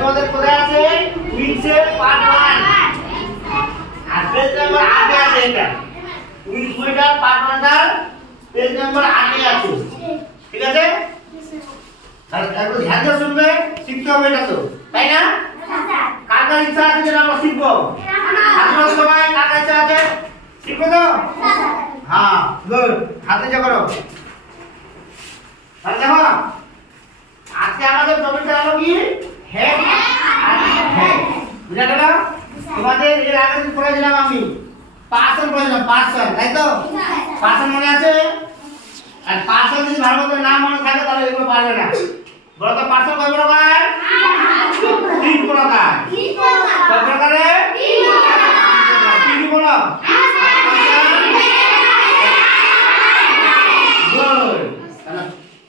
তোমাদের কোথায় আছে উইংসের পার্ট 1 আর পেজ নাম্বার 8 এ আছে এটা উইংস বইটার পার্ট 1 টার পেজ নাম্বার 8 এ আছে ঠিক আছে আর একটু ধ্যান দিয়ে শুনবে শিখতে হবে এটা তো তাই না কার কার ইচ্ছা আছে যে আমরা শিখবো আপনারা সবাই কার কার ইচ্ছা আছে শিখবে তো হ্যাঁ গুড হাতে যা করো তাহলে দেখো আজকে আমাদের টপিকটা হলো কি হেড আর হেড বুঝা গেল তোমাদের এর আগে যে পড়াইছিলাম আমি পার্সন পড়াইছিলাম পার্সন তাই তো পার্সন মনে আছে আর পার্সন যদি ভালো করে নাম মনে থাকে তাহলে এগুলো পারবে না বলো তো পার্সন কয় প্রকার 3 প্রকার কয় প্রকারে 3 প্রকার কি কি বলো গুড তাহলে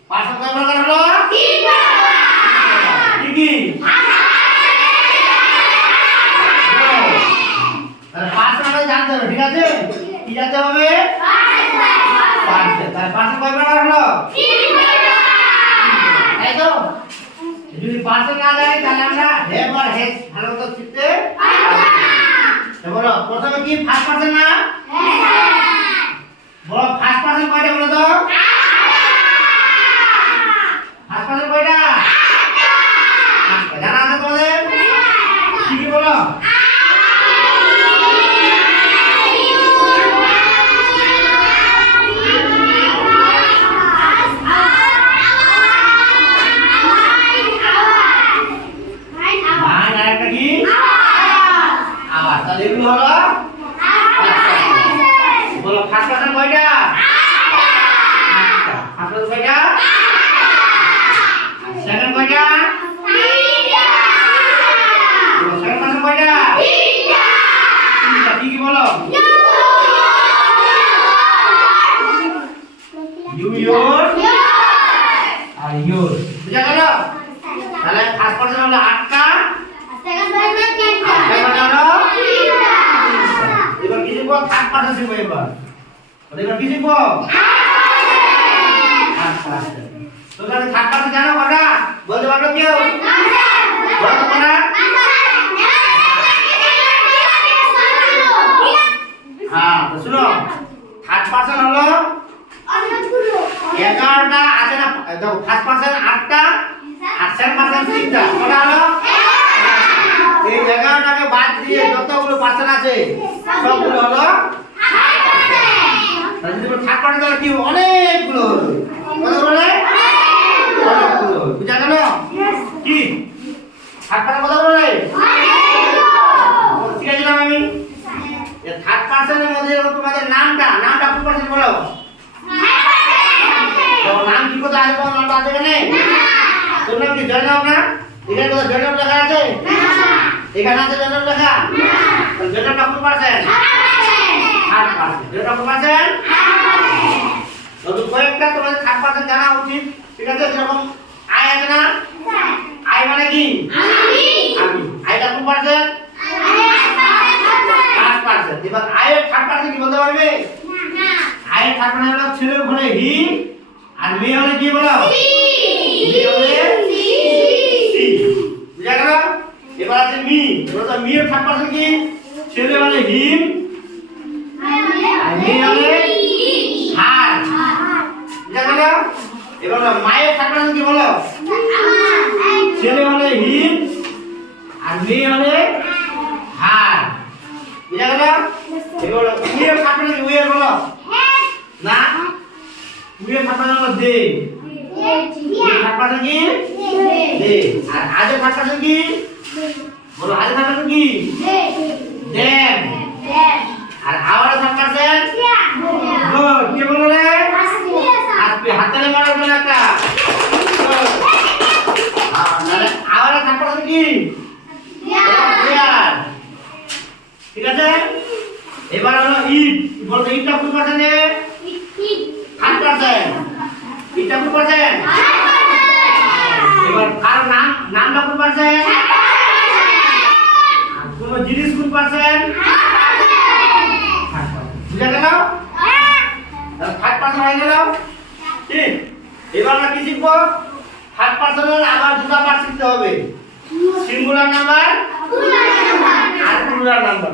পার্সন কয় প্রকার হলো 3 প্রকার কি কি তাহলে পার্সন আমরা জানতে হবে ঠিক আছে কি জানতে হবে পার্সন তাহলে পার্সন কয় প্রকার হলো 3 প্রকার তাই তো যদি পার্সন না যায় তাহলে আমরা হ্যাভ আর হ্যাজ ভালো করে শিখতে পারবো তো বলো প্রথমে কি ফার্স্ট পারসন না হ্যাঁ বলো ফার্স্ট পারসন কয়টা বলো তো ফার্স্ট পারসন কয়টা 8টা জানা আছে তোমাদের কি কি বলো এগুলো হলো বলো ফার্স্ট পারসন কয়টা 8টা ফার্স্ট পারসন কয়টা সেকেন্ড কয়টা 3টা বলো সেকেন্ড পারসন কয়টা 3টা কি কি বলো ইউ ইয়োর আর ইয়োর বুঝা গেল তাহলে ফার্স্ট পারসন হলো 8টা সেকেন্ড পারসন 3টা এবার কি শিখবো থার্ড পারসন শিখবো এবার কি শিখবো থার্ড পারসন তো তাহলে থার্ড পারসন জানো কটা বলতে পারবে কেউ বলতে পারো হ্যাঁ তো শুনো থার্ড পারসন হলো 11টা আছে না দেখো ফার্স্ট পারসন 8টা আর সেকেন্ড পারসন 3টা কটা হলো এই 11টাকে বাদ দিয়ে যতগুলো পার্সন আছে সবগুলো হলো থার্ড পারসন তাহলে যদি থার্ড পারসন তাহলে কি অনেকগুলো হবে কত বলে অনেকগুলো বুঝা গেল কি থার্ড পারসন কত বলে অনেকগুলো শিখেছিলাম আমি এই থার্ড পারসনের মধ্যে তোমাদের নামটা কোন পারসন বলো তো নাম কি কোথায় আছে তোমার নামটা আছে এখানে তোর নাম কি জয়নাব না এখানে কোথায় জয়নাব লেখা আছে এখানে আছে জয়নাব লেখা না জয়নাবটা কোন পারসন থার্ড পারসন জয়নাব কোন পারসন তো কয়েকটা তোমাদের থার্ড পারসন জানা উচিত ঠিক আছে যেরকম আই আছে না আই মানে কি আমি আইটা কোন পারসন থার্ড পারসন এবার আই এর থার্ড পারসন কি বলতে পারবে না আই এর থার্ড পারসন হলো ছেলে হলে হি আর মেয়ে হলে কি বলো মেয়ে হলে সি বুঝা গেল এবার আছে মি বলো তো মি এর থার্ড পারসন কি ছেলে হলে হিম আর মেয়ে হলে হার বুঝা গেল এবার মায়ের থার্ড পারসন কি বলো ছেলে হলে হিম আর মেয়ে হলে হার বুঝা গেল এবার উইয়ের থার্ড পারসন কি উইয়ের বলো না উইয়ের থার্ড পারসন হলো দে থার্ড পারসন কি দে আর আজের থার্ড পারসন কি বলো আজের থার্ড পারসন কি দেন আর আওয়ার থার্ড পারসন গুড কি বলবো রে আসবে হাতে মারার জন্য একটা তাহলে আওয়ার থার্ড পারসন কি ইয়ার ঠিক আছে এবার হলো ইট বলতে ইটটা কোন পারসনে থার্ড পারসন ইটটা কোন পারসন এবার কার নামটা কোন পারসন আর কোন জিনিস কোন পারসন বুঝা গেল থার্ড পারসন হয়ে গেল ঠিক এবার আমরা কি শিখবো থার্ড পারসনের আবার দুটো পার্ট শিখতে হবে সিঙ্গুলার সিঙ্গুলার নাম্বার আর প্লুরাল নাম্বার।